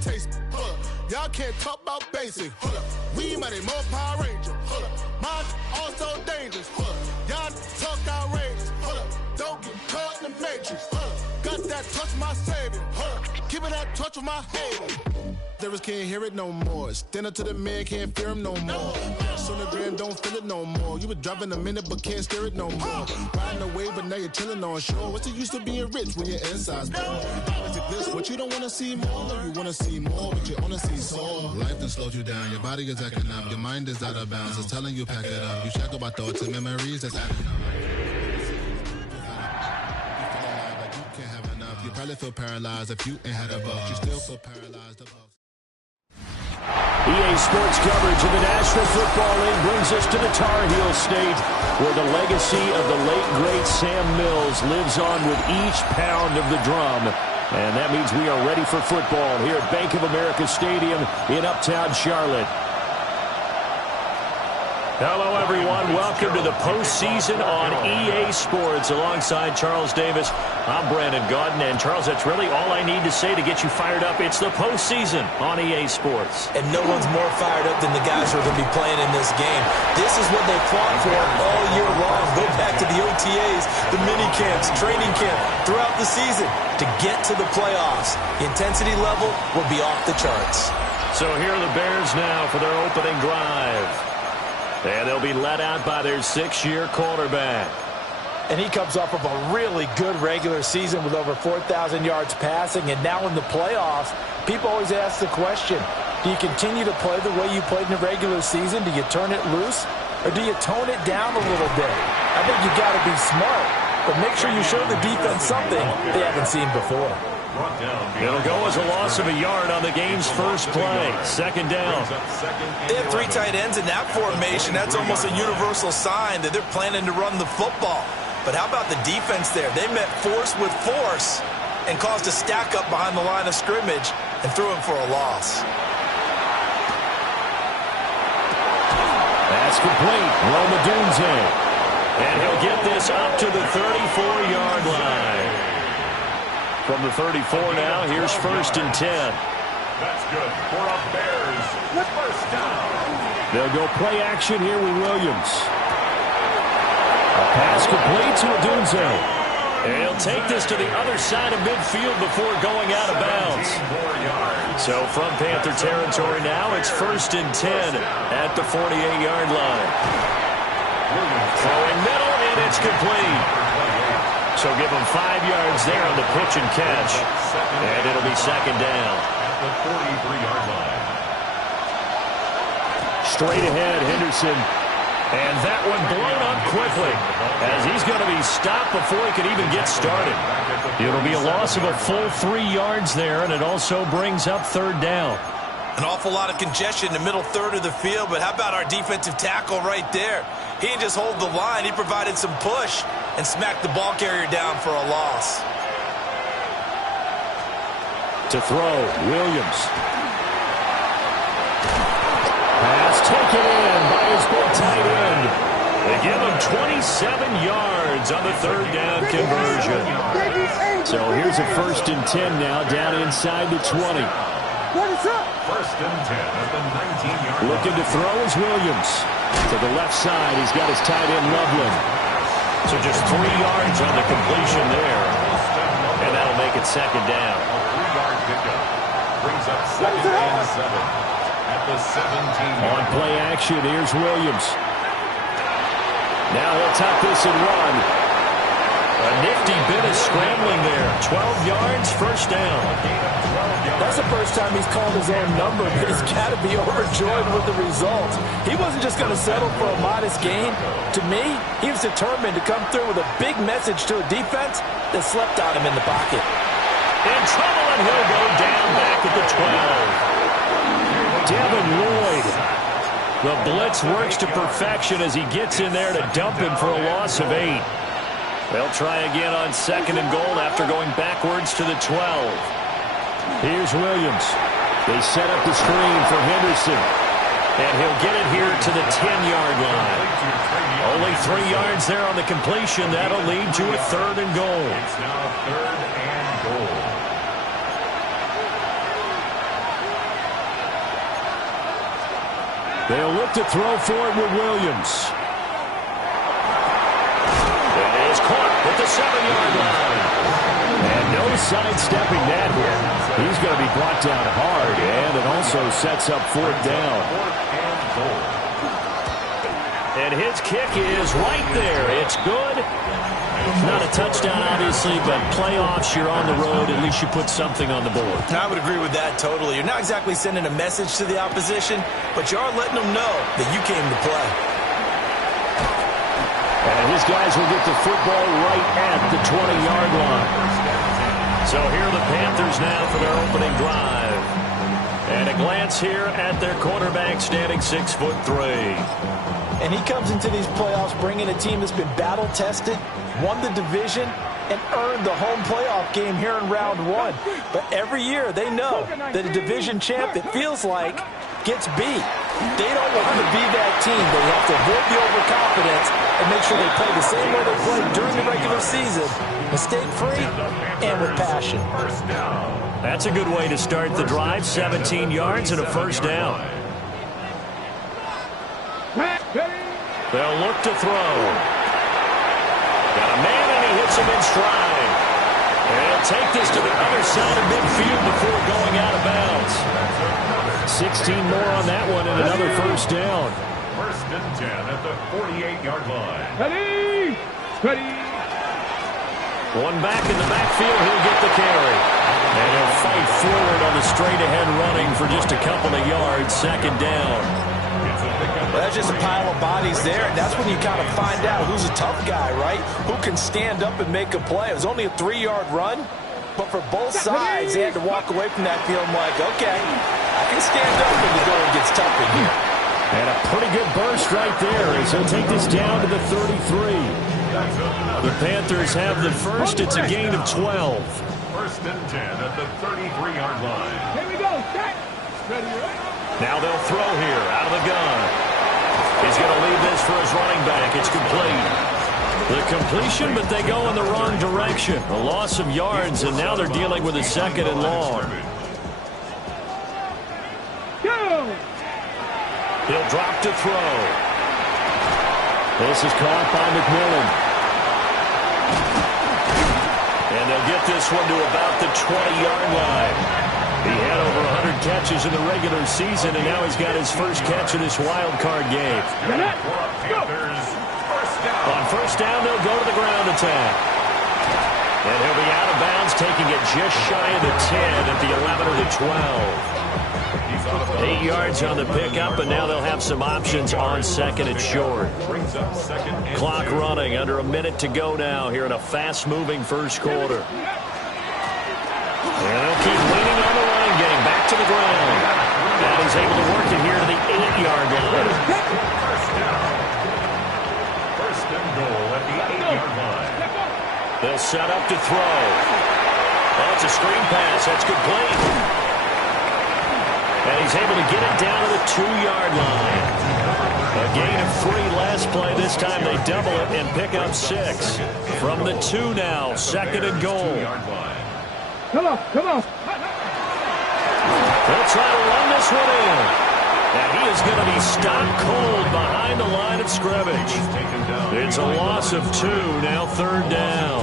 taste. Y'all can't talk about basic. We mighty more Power Ranger. Mine also dangerous. Y'all talk outrageous. Don't get caught in the matrix. Got that touch my savior. Keeping that touch with my hater. Devils can't hear it no more. Stand up to the man, can't fear him no more. Sonogram don't feel it no more. You were driving a minute but can't steer it no more. Riding away but now you're chilling on shore. What's the use to being rich when your inside's poor? What you don't want to see more. You want to see more but you want to see soar. Life done slowed you down. Your body is acting up. Your mind is out of bounds. It's telling you pack it up. You shackle by thoughts and memories that's acting up. You can't have enough. You probably feel paralyzed if you ain't had a buck. You still feel paralyzed above. EA Sports coverage of the National Football League brings us to the Tar Heel State, where the legacy of the late, great Sam Mills lives on with each pound of the drum. And that means we are ready for football here at Bank of America Stadium in Uptown Charlotte. Hello, everyone. Welcome to the postseason on EA Sports. Alongside Charles Davis, I'm Brandon Gaudin. And, Charles, that's really all I need to say to get you fired up. It's the postseason on EA Sports. And no one's more fired up than the guys who are going to be playing in this game. This is what they fought for all year long. Go back to the OTAs, the mini camps, training camp, throughout the season to get to the playoffs. The intensity level will be off the charts. So here are the Bears now for their opening drive. And they'll be led out by their 6-year quarterback. And he comes off of a really good regular season with over 4,000 yards passing. And now in the playoffs, people always ask the question, do you continue to play the way you played in the regular season? Do you turn it loose? Or do you tone it down a little bit? I think you got to be smart. But make sure you show the defense something they haven't seen before. It'll go as a loss of a yard on the game's first play. Second down. They have 3 tight ends in that formation. That's almost a universal sign that they're planning to run the football. But how about the defense there? They met force with force and caused a stack up behind the line of scrimmage and threw him for a loss. That's complete. Roma Dunze. And he'll get this up to the 34-yard line. From the 34 now, here's 1st and 10. That's good for a Bears first down. They'll go play action here with Williams. A pass complete to Odunze. And he'll take this to the other side of midfield before going out of bounds. So from Panther territory now, it's 1st and 10 at the 48-yard line. Throwing middle, and it's complete. So give him 5 yards there on the pitch and catch. And it'll be second down. At the 43-yard line. Straight ahead, Henderson. And that one blown up quickly as he's going to be stopped before he can even get started. It'll be a loss of a full 3 yards there, and it also brings up 3rd down. An awful lot of congestion in the middle third of the field, but how about our defensive tackle right there? He didn't just hold the line, he provided some push and smacked the ball carrier down for a loss. To throw, Williams. Pass taken in by his big tight end. They give him 27 yards on the 3rd down conversion. So here's a 1st and 10 now down inside the 20. What is up? 1st and 10 at the 19-yard line. Looking to throw is Williams. To the left side, he's got his tight end Loveland. So just 3 yards on the completion there. And that'll make it second down. A 3-yard pickup. Brings up 2nd and 7 at the 17. On play action, here's Williams. Now he'll tuck this and run. A nifty bit of scrambling there. 12 yards, 1st down. That's the first time he's called his own number, but he's got to be overjoyed with the result. He wasn't just going to settle for a modest gain. To me, he was determined to come through with a big message to a defense that slept on him in the pocket. In trouble, and he'll go down back at the 12. Devin Lloyd. The blitz works to perfection as he gets in there to dump him for a loss of 8. They'll try again on 2nd and goal after going backwards to the 12. Here's Williams. They set up the screen for Henderson. And he'll get it here to the 10-yard line. Only 3 yards there on the completion. That'll lead to a 3rd and goal. It's now 3rd and goal. They'll look to throw for it with Williams. It is caught at the 7-yard line. And no sidestepping that one. He's going to be brought down hard, and it also sets up 4th down. And his kick is right there. It's good. Not a touchdown, obviously, but playoffs, you're on the road. At least you put something on the board. I would agree with that totally. You're not exactly sending a message to the opposition, but you are letting them know that you came to play. And his guys will get the football right at the 20-yard line. So here are the Panthers now for their opening drive. And a glance here at their quarterback standing 6'3". And he comes into these playoffs bringing a team that's been battle-tested, won the division, and earned the home playoff game here in round 1. But every year they know that a division champ, it feels like, gets beat. They don't want to be that team. They have to avoid the overconfidence and make sure they play the same way they played during the regular season, mistake-free and with passion. That's a good way to start the drive. 17 yards and a 1st down. They'll look to throw. Got a man, and he hits him in stride. And he'll take this to the other side of midfield before going out of bounds. 16 more on that one and another 1st down. 1st and 10 at the 48-yard line. Ready. One back in the backfield, he'll get the carry. And he'll fight forward on the straight-ahead running for just a couple of yards. 2nd down. Well, that's just a pile of bodies there, and that's when you kind of find out who's a tough guy, right? Who can stand up and make a play. It was only a 3-yard run, but for both sides, they had to walk away from that feeling like, okay, I can stand up when the going gets tough in here. And a pretty good burst right there as he'll take this down to the 33. The Panthers have the first. It's a gain of 12. 1st and 10 at the 33-yard line. Here we go. Ready. Now they'll throw here out of the gun. He's going to leave this for his running back. It's complete. The completion, but they go in the wrong direction. A loss of yards, and now they're dealing with a 2nd and long. He'll drop to throw. This is caught by McMillan. And they'll get this one to about the 20-yard line. He had over 100 catches in the regular season, and now he's got his first catch of this wild card game. On 1st down, they'll go to the ground attack. And he'll be out of bounds, taking it just shy of the 10 at the 11 or the 12. 8 yards on the pickup, and now they'll have some options on 2nd and short. Clock running, under a minute to go now here in a fast-moving 1st quarter. And they'll keep leaning on the line, getting back to the ground. And he's able to work it here to the 8-yard line. 1st and goal at the 8-yard line. They'll set up to throw. Oh, it's a screen pass. That's complete. And he's able to get it down to the 2-yard line. A gain of 3 last play. This time they double it and pick up 6. From the 2 now, 2nd and goal. Come on. They'll try to run this one in. And he is going to be stopped cold behind the line of scrimmage. It's a loss of 2, now 3rd down.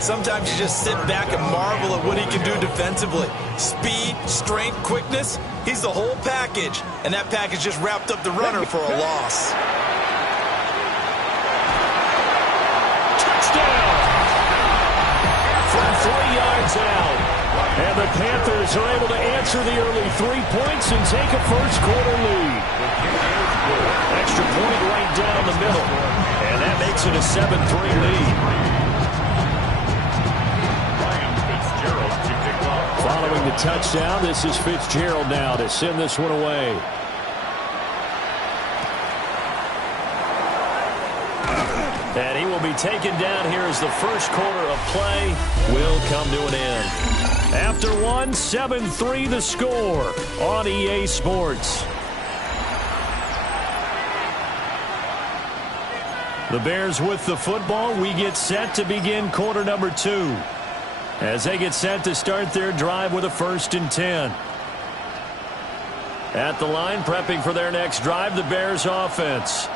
Sometimes you just sit back and marvel at what he can do defensively. Speed, strength, quickness, he's the whole package. And that package just wrapped up the runner for a loss. Touchdown! From 3 yards out. And the Panthers are able to answer the early 3 points and take a 1st quarter lead. Extra point right down the middle. And that makes it a 7-3 lead. Following the touchdown, this is Fitzgerald now to send this one away. And he will be taken down here as the 1st quarter of play will come to an end. After 1, 7-3 the score on EA Sports. The Bears with the football. We get set to begin quarter number 2. As they get set to start their drive with a 1st and 10. At the line, prepping for their next drive, the Bears offense.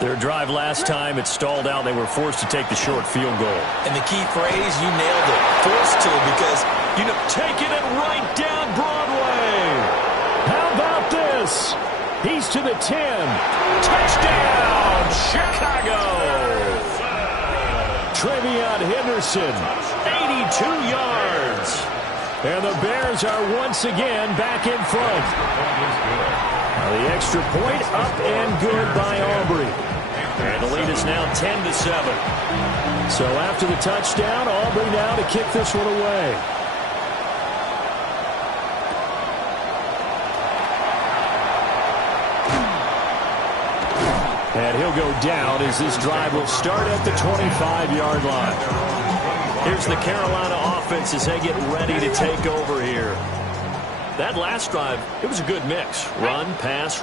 Their drive last time, it stalled out. They were forced to take the short field goal. And the key phrase, you nailed it. Forced to, because, taking it right down Broadway. How about this? He's to the 10. Touchdown, Chicago. Trevion Henderson, 82 yards. And the Bears are once again back in front. Now the extra point up and good by Aubrey. And the lead is now 10-7. So after the touchdown, Aubrey now to kick this one away. And he'll go down as this drive will start at the 25-yard line. Here's the Carolina offense as they get ready to take over here. That last drive, it was a good mix. Run, pass,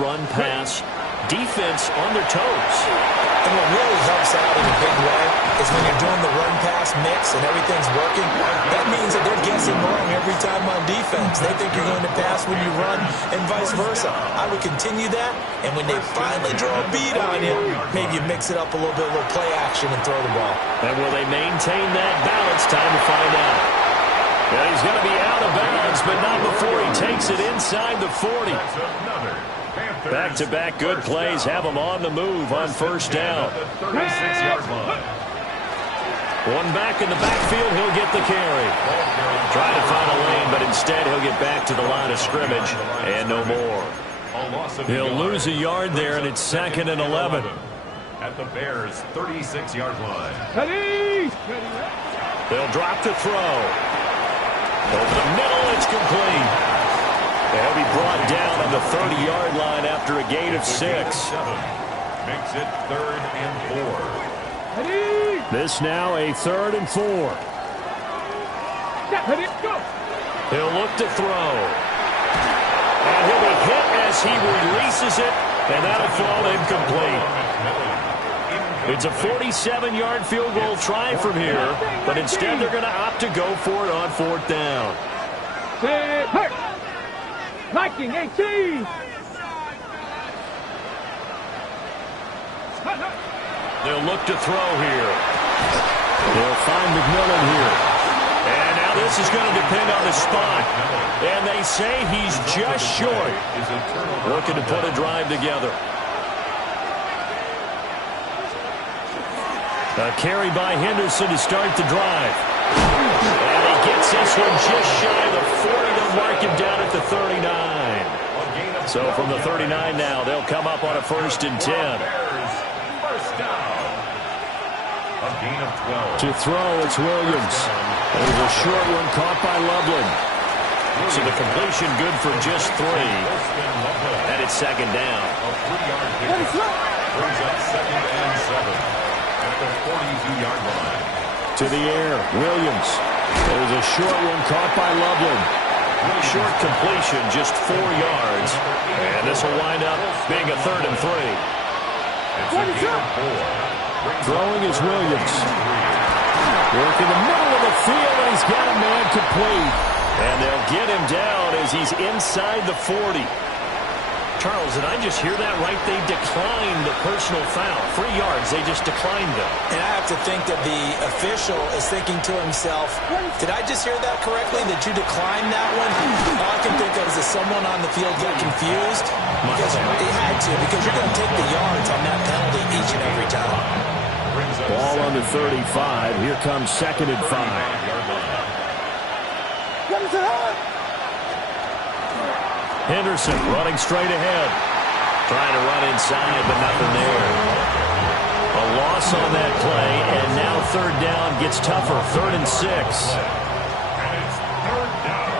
defense on their toes. And what really helps out in a big way is when you're doing the run-pass mix and everything's working, that means that they're guessing wrong every time on defense. They think you're going to pass when you run and vice versa. I would continue that, and when they finally draw a beat on you, maybe you mix it up a little bit, a little play action, and throw the ball. And will they maintain that balance? Time to find out. Yeah, he's going to be out of bounds, but not before he takes it inside the 40. Back-to-back good plays have him on the move on first down. One back in the backfield, he'll get the carry. Trying to find a lane, but instead he'll get back to the line of scrimmage and no more. He'll lose a yard there, and it's 2nd and 11. At the Bears' 36-yard line. They'll drop to throw. Over the middle, it's complete. They'll be brought down on the 30-yard line after a gain of 6. Makes it 3rd and 4. This now a 3rd and 4. He'll look to throw. And he'll be hit as he releases it, and that'll fall incomplete. It's a 47-yard field goal try from here, but instead they're going to opt to go for it on 4th down. Liking 18. They'll look to throw here. They'll find McMillan here. And now this is going to depend on the spot. And they say he's just short. Looking to put a drive together. A carry by Henderson to start the drive. And he gets this one just shy of the 40. They'll mark him down at the 39. So from the 39 now, they'll come up on a 1st and 10. First down. A gain of 12. To throw, it's Williams. There's a short one caught by Loveland. So the completion good for just 3. And it's 2nd down. A 3-yard pickup. Brings up 2nd and 7. At the 42-yard line. To the air, Williams. There's a short one caught by Loveland. Short completion, just 4 yards. And this will wind up being a 3rd and 3. Throwing is Williams. Work in the middle of the field, and he's got a man complete. And they'll get him down as he's inside the 40. Charles, did I just hear that right? They declined the personal foul. 3 yards, they just declined them. And I have to think that the official is thinking to himself, did I just hear that correctly, that you declined that one? All I can think of is that someone on the field got confused. Because they had to, because you're going to take the yards on that penalty each and every time. Ball on the 35. Here comes 2nd and 5. Henderson running straight ahead. Trying to run inside, but nothing there. A loss on that play, and now 3rd down gets tougher. 3rd and 6. And it's 3rd down.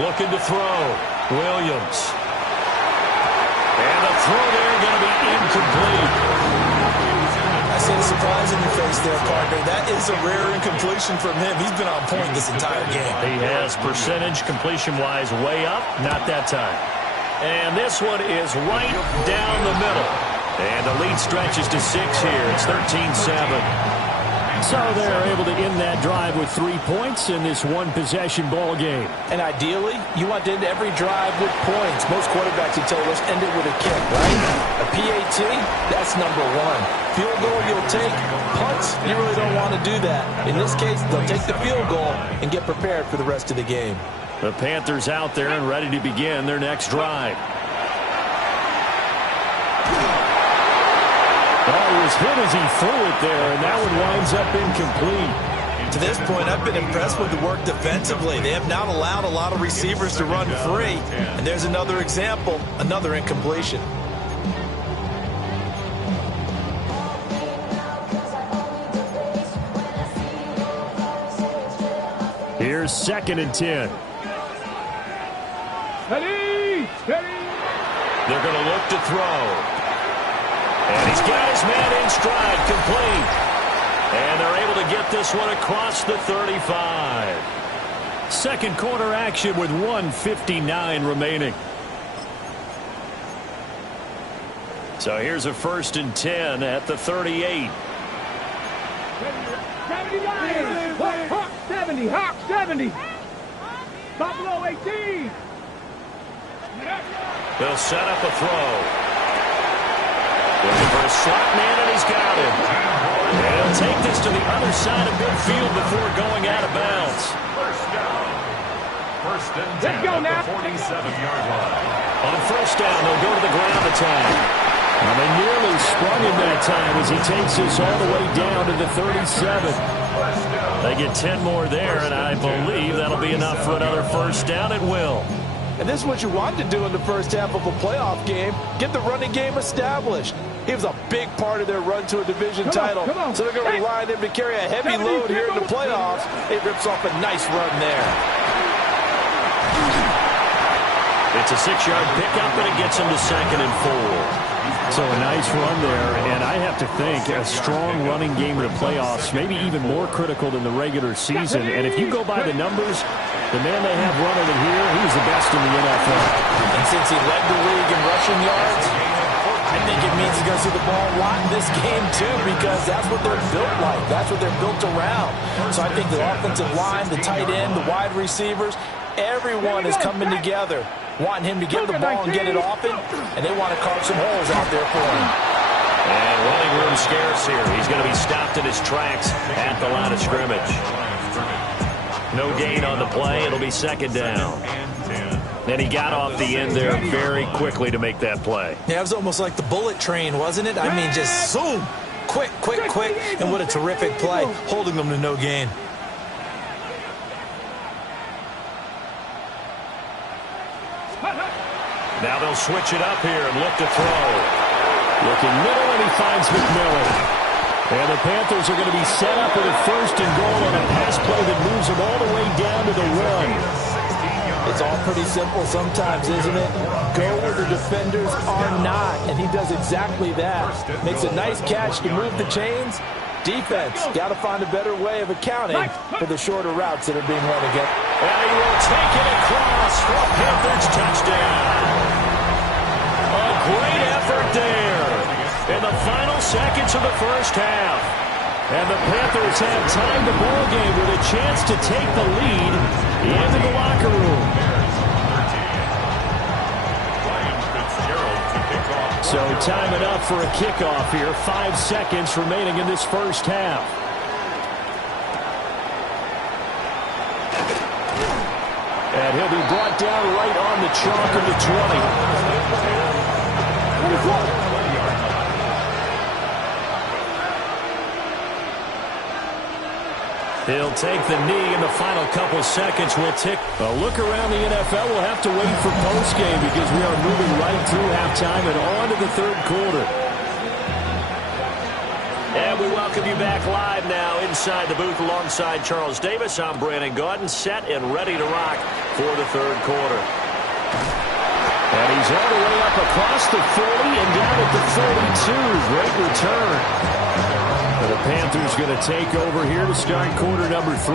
Looking to throw. Williams. And the throw there going to be incomplete. I see the surprise in your face there, partner. That is a rare incompletion from him. He's been on point this entire game. He has percentage completion-wise way up. Not that time. And this one is right down the middle. And the lead stretches to 6 here. It's 13-7. So they're able to end that drive with 3 points in this one-possession ball game. And ideally, you want to end every drive with points. Most quarterbacks would tell us end it with a kick, right? A PAT, that's number one. Field goal you'll take. Punts, you really don't want to do that. In this case, they'll take the field goal and get prepared for the rest of the game. The Panthers out there and ready to begin their next drive. Oh, he was hit as he threw it there, and that one winds up incomplete. To this point, I've been impressed with the work defensively. They have not allowed a lot of receivers to run free. And there's another example, another incompletion. Here's 2nd and 10. Steady! Steady! They're going to look to throw. And he's got his man in stride, complete. And they're able to get this one across the 35. Second quarter action with 1:59 remaining. So here's a 1st and 10 at the 38. 79! Hawk 70! Hawk 70! Buffalo 18! They'll set up a throw. Looking for a slot man, and he's got him. And he'll take this to the other side of midfield before going out of bounds. First down. First and 10 Let's go now. at the 47-yard line. On first down, they'll go to the ground attack. And they nearly sprung him that time as he takes this all the way down to the 37. They get 10 more there, and I believe that'll be enough for another first down. It will. And this is what you want to do in the first half of a playoff game. Get the running game established. He was a big part of their run to a division title. So they're going to rely on him to carry a heavy load here in the playoffs. It rips off a nice run there. It's a 6-yard pickup, and it gets him to 2nd and 4. So a nice run there, and I have to think a strong running game in the playoffs, maybe even more critical than the regular season. And if you go by the numbers, the man they have running it here, he's the best in the NFL. And since he led the league in rushing yards, I think it means he's going to see the ball a lot in this game, too, because that's what they're built like. That's what they're built around. So I think the offensive line, the tight end, the wide receivers, everyone is coming together, wanting him to get the ball and get it off it, and they want to carve some holes out there for him. And running room scarce here. He's going to be stopped in his tracks at the line of scrimmage. No gain on the play. It'll be 2nd down. And he got off the end there very quickly to make that play. Yeah, it was almost like the bullet train, wasn't it? I mean, just zoom. Quick, quick, quick. And what a terrific play, holding them to no gain. Now they'll switch it up here and look to throw. Looking middle, and he finds McMillan. And the Panthers are going to be set up with a 1st and goal on a pass play that moves them all the way down to the 1. It's all pretty simple sometimes, isn't it? Go where the defenders are not, and he does exactly that. Makes a nice catch to move the chains. Defense, got to find a better way of accounting for the shorter routes that are being run again. And he will take it across for a Panthers touchdown. A great effort there in the final seconds of the first half. And the Panthers have tied the ball game with a chance to take the lead into the locker room. So time enough for a kickoff here. 5 seconds remaining in this first half. And he'll be brought down right on the chalk of the 20. He'll take the knee in the final couple seconds. We'll take a look around the NFL. We'll have to wait for postgame because we are moving right through halftime and on to the 3rd quarter. And we welcome you back live now inside the booth alongside Charles Davis. I'm Brandon Gaudin, set and ready to rock for the 3rd quarter. And he's all the way up across the 40 and down at the 42. Great return. The Panthers going to take over here to start quarter number 3.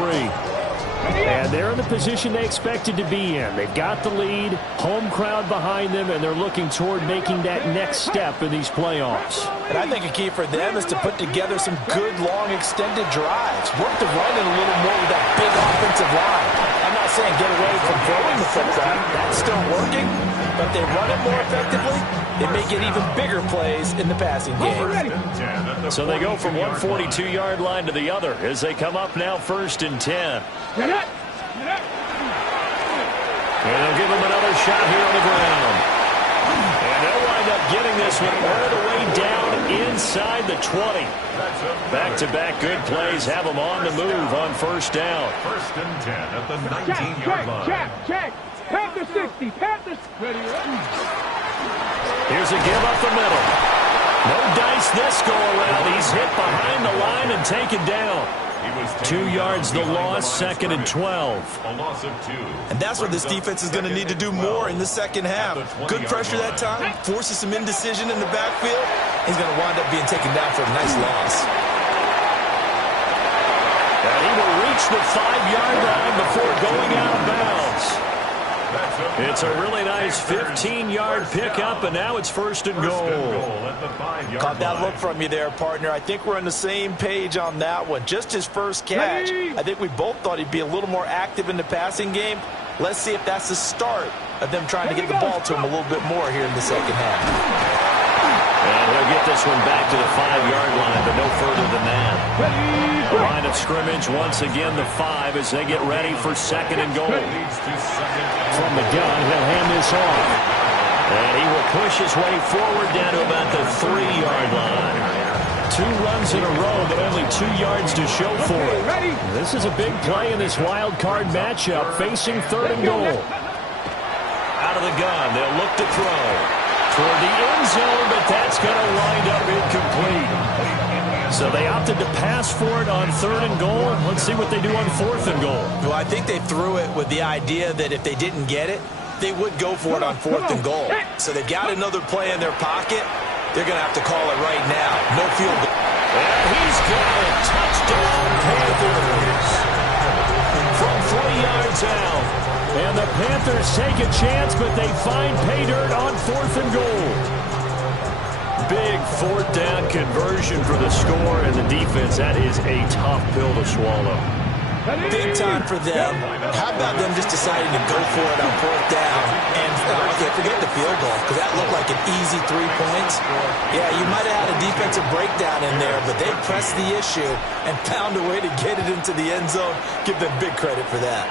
And they're in the position they expected to be in. They've got the lead, home crowd behind them, and they're looking toward making that next step in these playoffs. And I think a key for them is to put together some good, long, extended drives. Work the run in a little more with that big offensive line. I'm not saying get away from throwing the football. That's still working. But they run it more effectively, they may get even bigger plays in the passing game. So they go from one 42-yard line to the other as they come up now 1st and 10. And they'll give him another shot here on the ground. And they'll wind up getting this one all the way down inside the 20. Back-to-back good plays have them on the move on 1st down. 1st and 10 at the 19-yard line. Check. Panther 60. Panthers. Here's a give up the middle. No dice this go around. He's hit behind the line and taken down. 2 yards the loss, 2nd and 12. A loss of 2. And that's what this defense is going to need to do more in the second half. Good pressure that time, forces some indecision in the backfield. He's going to wind up being taken down for a nice loss. And he will reach the 5-yard line before going out of bounds. It's a really nice 15-yard pickup, and now it's 1st and goal. Caught that look from you there, partner. I think we're on the same page on that one. Just his first catch. I think we both thought he'd be a little more active in the passing game. Let's see if that's the start of them trying to get the ball to him a little bit more here in the second half. And he'll get this one back to the 5-yard line, but no further than that. The line of scrimmage, once again, the 5 as they get ready for 2nd and goal. From the gun, he'll hand this off. And he will push his way forward down to about the 3-yard line. 2 runs in a row, but only 2 yards to show for it. This is a big play in this wild card matchup, facing 3rd and goal. Out of the gun, they'll look to throw toward the end zone, but that's going to wind up incomplete. So they opted to pass for it on 3rd and goal. Let's see what they do on 4th and goal. Well, I think they threw it with the idea that if they didn't get it, they would go for it on 4th and goal. So they've got another play in their pocket. They're going to have to call it right now. No field goal. And he's got it. Touchdown, Panthers. From 3 yards out. And the Panthers take a chance, but they find pay dirt on 4th and goal. Big 4th down conversion for the score, and the defense, that is a tough pill to swallow. Big time for them. How about them just deciding to go for it on 4th down? And I can't forget the field goal, because that looked like an easy 3 points. Yeah, you might have had a defensive breakdown in there, but they pressed the issue and found a way to get it into the end zone. Give them big credit for that.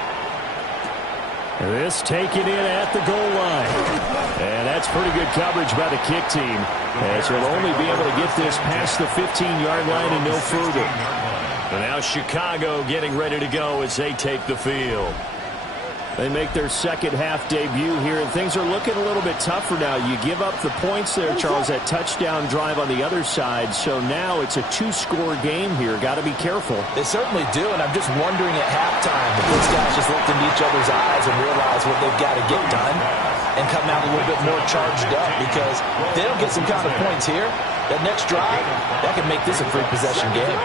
This taken in at the goal line. And that's pretty good coverage by the kick team, as he'll only be able to get this past the 15-yard line and no further. And now Chicago getting ready to go as they take the field. They make their second half debut here, and things are looking a little bit tougher now. You give up the points there, Charles, that touchdown drive on the other side. So now it's a 2-score game here. Got to be careful. They certainly do, and I'm just wondering at halftime if those guys just looked into each other's eyes and realize what they've got to get done and come out a little bit more charged up, because if they don't get some kind of points here, that next drive, that could make this a free possession game.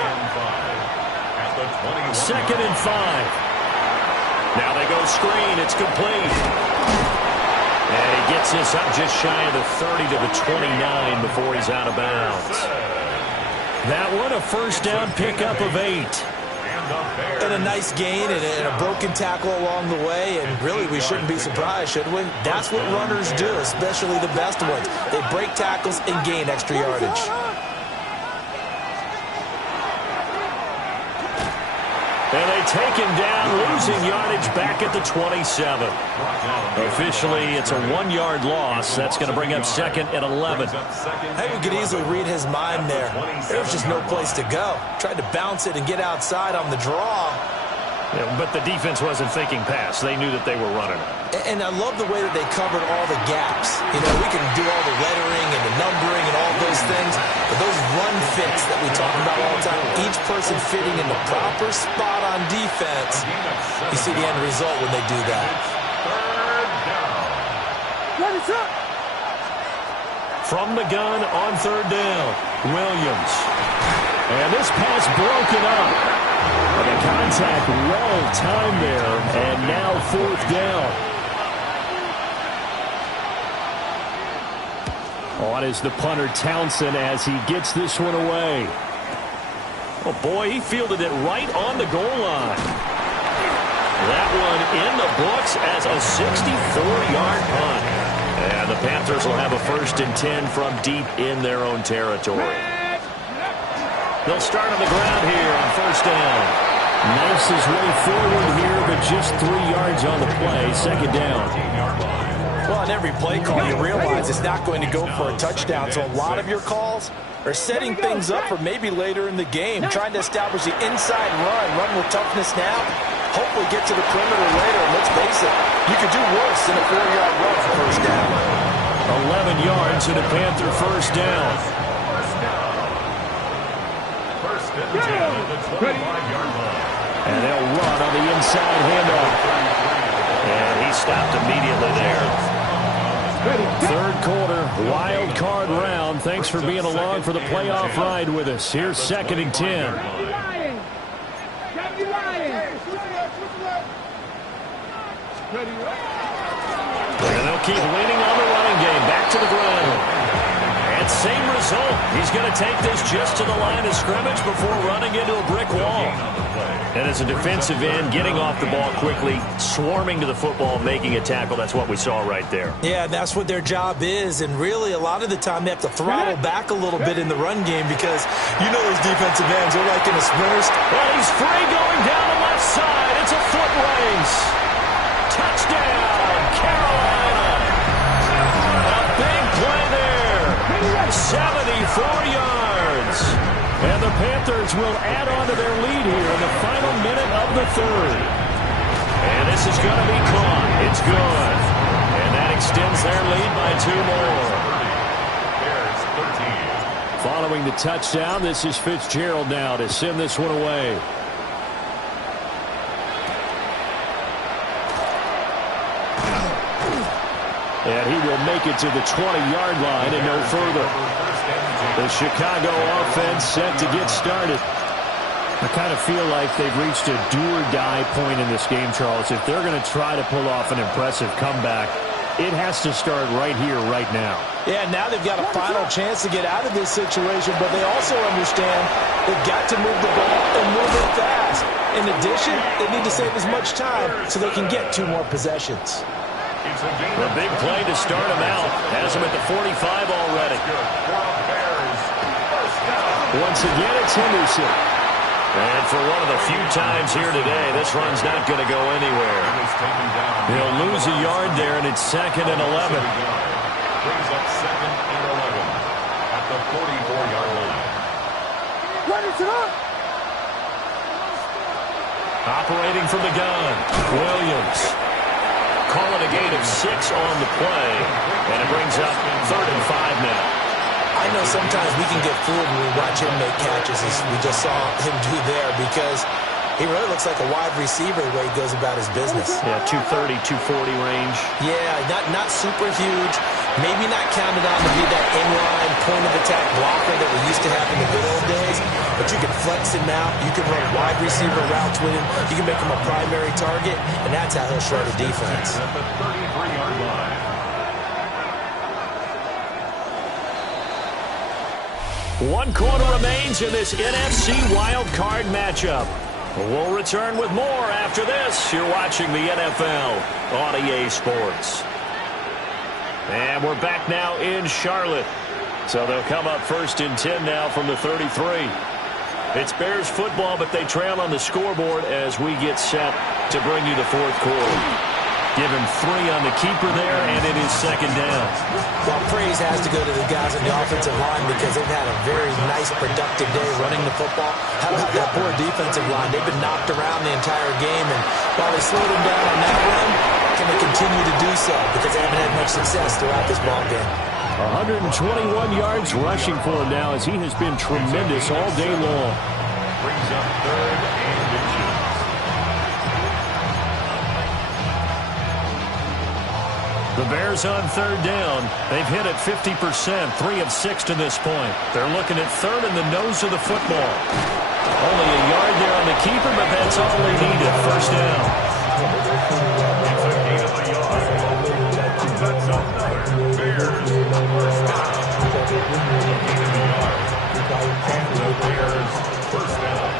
2nd and 5. Now they go screen. It's complete. And he gets this up just shy of the 30 to the 29 before he's out of bounds. That one, a 1st down pickup of 8. And a nice gain and a broken tackle along the way, and really we shouldn't be surprised, should we? That's what runners do, especially the best ones. They break tackles and gain extra yardage. And they take him down, losing yardage back at the 27. Officially, it's a 1-yard loss. That's going to bring up 2nd and 11. I think we could easily read his mind there. There's just no place to go. Tried to bounce it and get outside on the draw. Yeah, but the defense wasn't thinking pass. They knew that they were running. And I love the way that they covered all the gaps. You know, we can do all the lettering and the numbering and all those things, but those run fits that we talk about all the time, each person fitting in the proper spot on defense, you see the end result when they do that. From the gun on 3rd down, Williams. And this pass broken up. The contact well timed there, and now 4th down. On is the punter Townsend as he gets this one away. Oh boy, he fielded it right on the goal line. That one in the books as a 64-yard punt. And the Panthers will have a 1st and 10 from deep in their own territory. They'll start on the ground here on 1st down. Knifes his way forward here, but just 3 yards on the play. 2nd down. Well, on every play call, you realize it's not going to go for a touchdown. So a lot of your calls are setting things up for maybe later in the game, trying to establish the inside run with toughness now, hopefully get to the perimeter later. And let's face it, you could do worse than a 4-yard run for 1st down. 11 yards and a Panther 1st down. 1st and 10 at the 25-yard line. And they'll run on the inside handoff. And he stopped immediately there. 3rd quarter, wild card round. Thanks for being along for the playoff ride with us. Here's 2nd and 10. And they'll keep leaning on the running game. Back to the ground. And same result. He's going to take this just to the line of scrimmage before running into a brick wall. And as a defensive end, getting off the ball quickly, swarming to the football, making a tackle, that's what we saw right there. Yeah, that's what their job is. And really, a lot of the time, they have to throttle back a little bit in the run game because you know those defensive ends are like in a sprinter. Well, he's free going down the left side. It's a foot race. Touchdown, Carolina. A big play there. 74 yards. And the Panthers will add on to their lead here in the final minute of the 3rd. And this is going to be caught. It's good. And that extends their lead by 2 more. Following the touchdown, this is Fitzgerald now to send this one away. And he will make it to the 20-yard line and no further. The Chicago offense set to get started. I kind of feel like they've reached a do-or-die point in this game, Charles. If they're going to try to pull off an impressive comeback, it has to start right here, right now. Yeah, now they've got a final chance to get out of this situation, but they also understand they've got to move the ball and move it fast. In addition, they need to save as much time so they can get 2 more possessions. The big play to start him out. Has him at the 45 already. Once again, it's Henderson. And for one of the few times here today, this run's not going to go anywhere. He'll lose a yard there, and it's 2nd and 11. Brings up 2nd and 11 at the 44-yard line. Operating from the gun, Williams. Calling a gain of 6 on the play, and it brings up 3rd and 5 now. I know sometimes we can get fooled when we watch him make catches, as we just saw him do there, because he really looks like a wide receiver the way he goes about his business. Yeah, 230, 240 range. Yeah, not super huge. Maybe not counted on to be that inline point-of-attack blocker that we used to have in the good old days, but you can flex him out. You can run wide receiver routes with him. You can make him a primary target, and that's how he'll shred a defense. At the 33-yard line. 1 quarter remains in this NFC wildcard matchup. We'll return with more after this. You're watching the NFL on EA Sports. And we're back now in Charlotte. So they'll come up 1st and 10 now from the 33. It's Bears football, but they trail on the scoreboard as we get set to bring you the 4th quarter. Give him 3 on the keeper there, and it is 2nd down. Well, praise has to go to the guys on the offensive line because they've had a very nice, productive day running the football. How about that poor defensive line? They've been knocked around the entire game, and while they slowed them down on that run, can they continue to do so? Because they haven't had much success throughout this ball game. 121 yards rushing for him now as he has been tremendous all day long. Brings up 3rd and inches. The Bears on 3rd down. They've hit it 50%, 3 of 6 to this point. They're looking at 3rd in the nose of the football. Only a yard there on the keeper, but that's all they needed. First down. It's a gain of a yard. That's another Bears first down. Gain of a yard. And the Bears first down.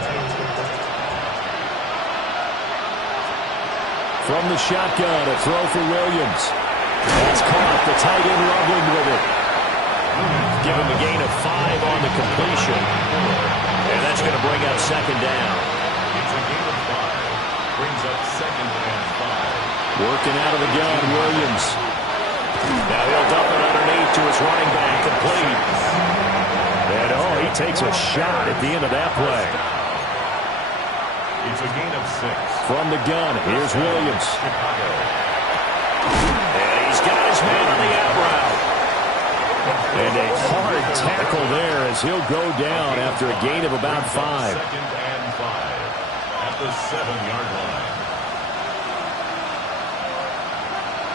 From the shotgun, a throw for Williams. That's caught. The tight end rumbling with it. Give him a gain of 5 on the completion. And that's going to bring up second down. It's a gain of 5. Brings up second and 5. Working out of the gun, Williams. Now he'll dump it underneath to his running back, complete. And he takes a shot at the end of that play. It's a gain of 6. From the gun, here's Williams. Chicago. And he's got his man on the out route. And a hard tackle there as he'll go down after a gain of about 5. Second and 5 at the 7-yard line.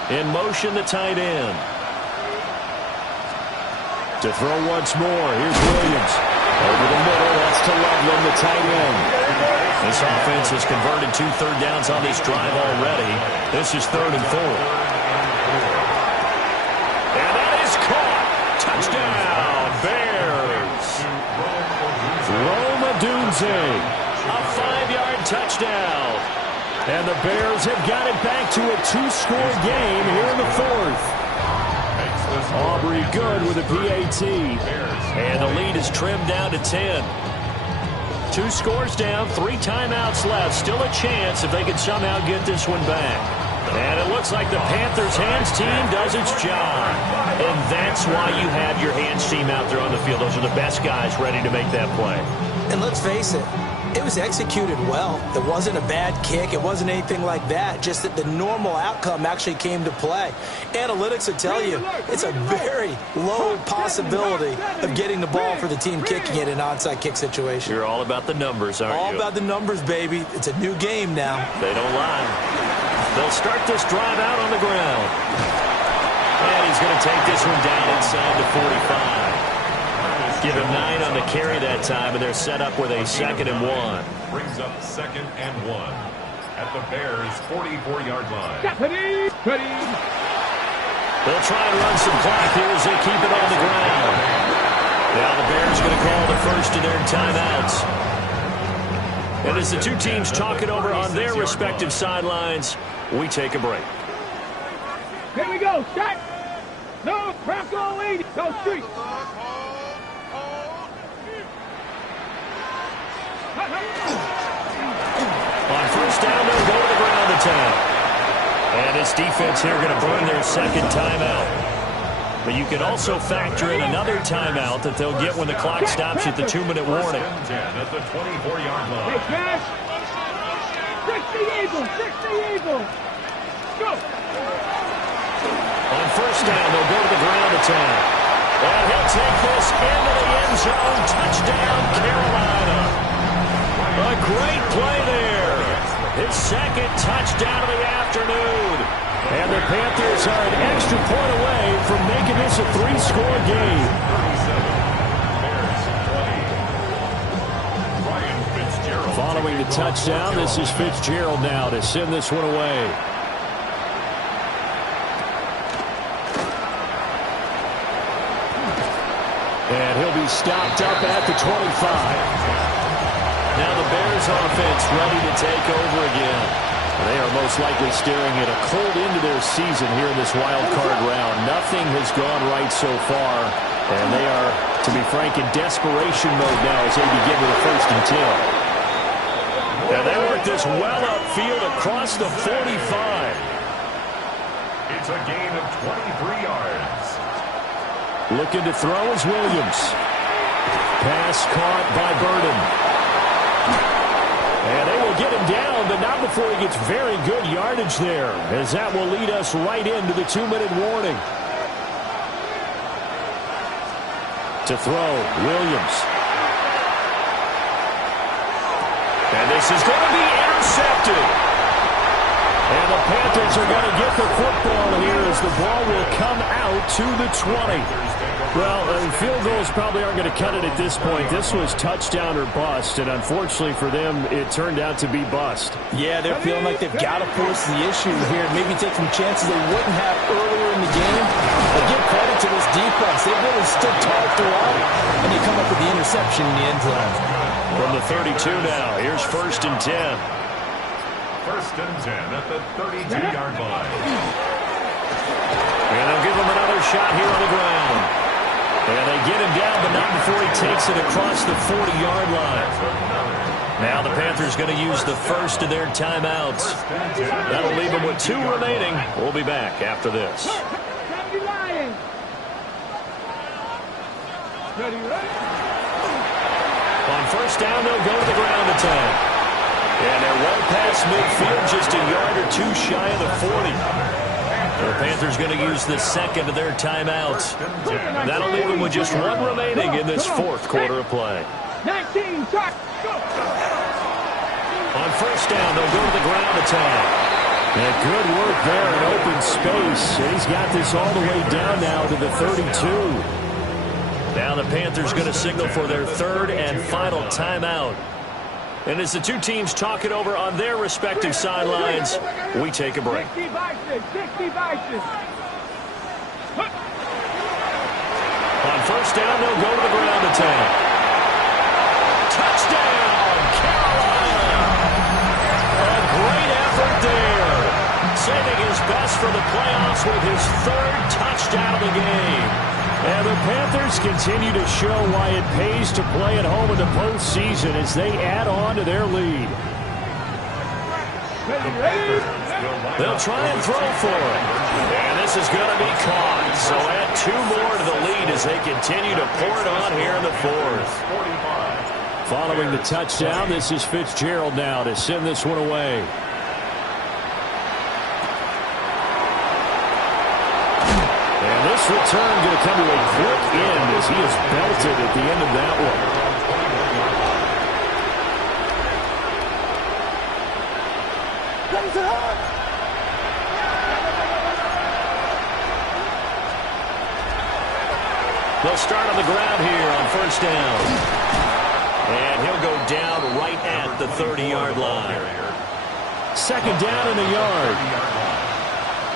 In motion, the tight end. To throw once more, here's Williams. Over the middle, that's to Loveland, the tight end. This offense has converted 2 third downs on this drive already. This is 3rd and 4. And that is caught. Touchdown, Bears. Rome Odunze. A 5-yard touchdown. And the Bears have got it back to a 2-score game here in the 4th. Aubrey good with a PAT. And the lead is trimmed down to 10. 2 scores down, 3 timeouts left. Still a chance if they can somehow get this one back. And it looks like the Panthers' hands team does its job. And that's why you have your hands team out there on the field. Those are the best guys ready to make that play. And let's face it, it was executed well. It wasn't a bad kick. It wasn't anything like that. Just that the normal outcome actually came to play. Analytics will tell you it's a very low possibility of getting the ball for the team kicking it in an onside kick situation. You're all about the numbers, aren't you? All about the numbers, baby. It's a new game now. They don't lie. They'll start this drive out on the ground. And he's going to take this one down inside the 45. Give him 9 on the carry that time, and they're set up with a 2nd and 1. Brings up 2nd and 1 at the Bears' 44-yard line. Ready. They'll try and run some clock here as they keep it on the ground. Now the Bears going to call the first of their timeouts. And as the 2 teams talk it over on their respective sidelines, we take a break. Here we go. Shot. No, Bronco 80. No street. On first down, they'll go to the ground attack. And this defense here going to burn their 2nd timeout. But you can also factor in another timeout that they'll get when the clock stops at the 2-minute warning. At the 24-yard line. Hey, Cash. 60 Eagles. 60 Eagles. Go. On first down, they'll go to the ground attack. And he'll take this into the end zone. Touchdown, Carolina. A great play there. His 2nd touchdown of the afternoon. And the Panthers are an extra point away from making this a 3-score game. Following the touchdown, this is Fitzgerald now to send this one away. And he'll be stopped up at the 25. Now the Bears offense ready to take over again. They are most likely staring at a cold end to their season here in this wild card round. Nothing has gone right so far, and they are, to be frank, in desperation mode now as they begin with a 1st and 10. And they work this well upfield across the 45. It's a gain of 23 yards. Looking to throw is Williams. Pass caught by Burden. And they will get him down, but not before he gets very good yardage there, as that will lead us right into the 2-minute warning. To throw, Williams. And this is going to be intercepted. And the Panthers are going to get the football here as as the ball will come out to the 20. Well, field goals probably aren't going to cut it at this point. This was touchdown or bust, and unfortunately for them, it turned out to be bust. Yeah, they're feeling like they've got to force the issue here, maybe take some chances they wouldn't have earlier in the game. But give credit to this defense. They really stood tall throughout, and they come up with the interception in the end zone. From the 32 now, here's 1st and 10. 1st and 10 at the 32-yard line. And they'll give him another shot here on the ground. And they get him down, but not before he takes it across the 40-yard line. Now the Panthers going to use the first of their timeouts. That'll leave them with 2 remaining. We'll be back after this. On 1st down, they'll go to the ground attack. And they're well past midfield, just a yard or 2 shy of the 40. The Panthers going to use the second of their timeouts. That'll leave them with just 1 remaining in this 4th quarter of play. 19, shot, go! On 1st down, they'll go to the ground attack. And good work there in open space. And he's got this all the way down now to the 32. Now the Panthers going to signal for their 3rd and final timeout. And as the 2 teams talk it over on their respective sidelines, we take a break. 60 vices. On 1st down, they'll go to the ground attack. Touchdown, Carolina! A great effort there. Saving his best for the playoffs with his 3rd touchdown of the game. And the Panthers continue to show why it pays to play at home in the postseason as they add on to their lead. They'll try and throw for it. And this is going to be caught. So add 2 more to the lead as they continue to pour it on here in the 4th. Following the touchdown, this is Fitzgerald now to send this one away. This return going to come to a quick end as he is belted at the end of that one. They'll start on the ground here on 1st down. And he'll go down right at the 30-yard line. 2nd down in the yard.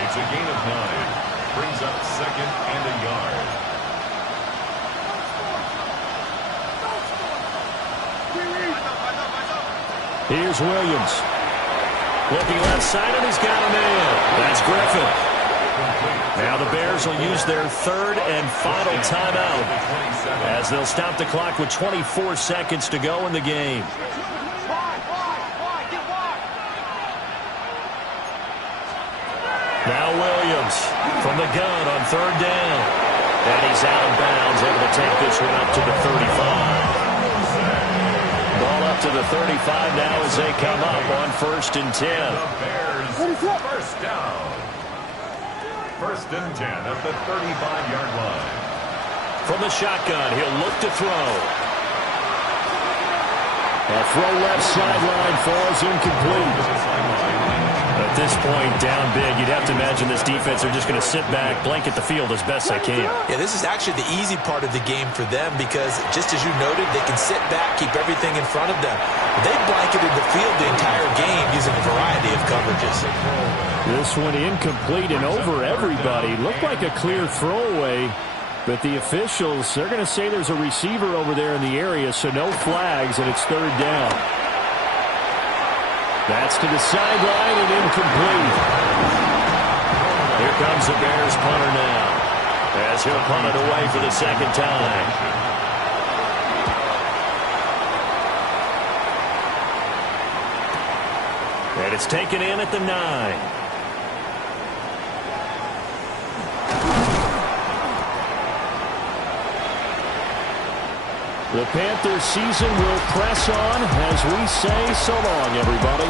It's a gain of 9. Brings up 2nd and a yard. Here's Williams. Looking left side, and he's got a man. That's Griffin. Now the Bears will use their 3rd and final timeout as they'll stop the clock with 24 seconds to go in the game. Now Williams from the gun on 3rd down. And he's out of bounds, able to take this one up to the 35. Ball up to the 35 now as they come up on 1st and 10. The Bears 1st down. 1st and 10 at the 35-yard line. From the shotgun, he'll look to throw. A throw left sideline falls incomplete. At this point, down big, you'd have to imagine this defense are just going to sit back, blanket the field as best they can. Yeah, this is actually the easy part of the game for them because, just as you noted, they can sit back, keep everything in front of them. They've blanketed the field the entire game using a variety of coverages. This one incomplete and over everybody. Looked like a clear throwaway, but the officials, they're going to say there's a receiver over there in the area, so no flags, and it's 3rd down. That's to the sideline and incomplete. Here comes the Bears punter now as he'll punt it away for the 2nd time. And it's taken in at the 9. The Panthers season will press on as we say so long, everybody.